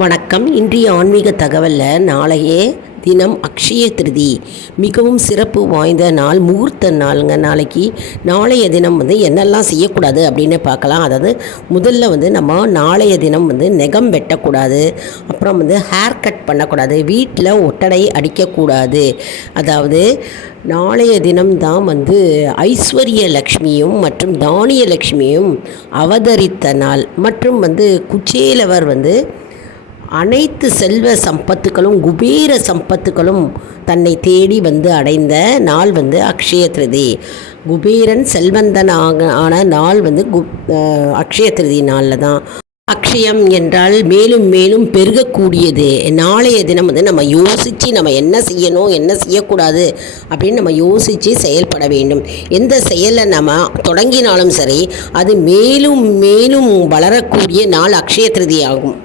வணக்கம். இன்றைய ஆன்மீக தகவலில் நாளைய தினம் அக்ஷய திருதி மிகவும் சிறப்பு வாய்ந்த நாள், முகூர்த்த நாளுங்க. நாளைய தினம் என்னெல்லாம் செய்யக்கூடாது அப்படின்னு பார்க்கலாம். அதாவது முதல்ல நம்ம நாளைய தினம் நெகம் வெட்டக்கூடாது, அப்புறம் ஹேர் கட் பண்ணக்கூடாது, வீட்டில் ஒட்டடை அடிக்கக்கூடாது. அதாவது நாளைய தினம்தான் ஐஸ்வர்ய லக்ஷ்மியும் மற்றும் தானிய லக்ஷ்மியும் அவதரித்த நாள். மற்றும் குச்சேலவர் அனைத்து செல்வ சம்பத்துக்களும் குபேர சம்பத்துக்களும் தன்னை தேடி அடைந்த நாள் அக்ஷய திருதி. குபேரன் செல்வந்தனாக ஆன நாள் அக்ஷய திருதி நாளில் தான். அக்ஷயம் என்றால் மேலும் மேலும் பெருகக்கூடியது. நாளைய தினம் நம்ம யோசித்து நம்ம என்ன செய்யணும் என்ன செய்யக்கூடாது அப்படின்னு நம்ம யோசித்து செயல்பட வேண்டும். எந்த செயலை நம்ம தொடங்கினாலும் சரி, அது மேலும் மேலும் வளரக்கூடிய நாள் அக்ஷய திருதி ஆகும்.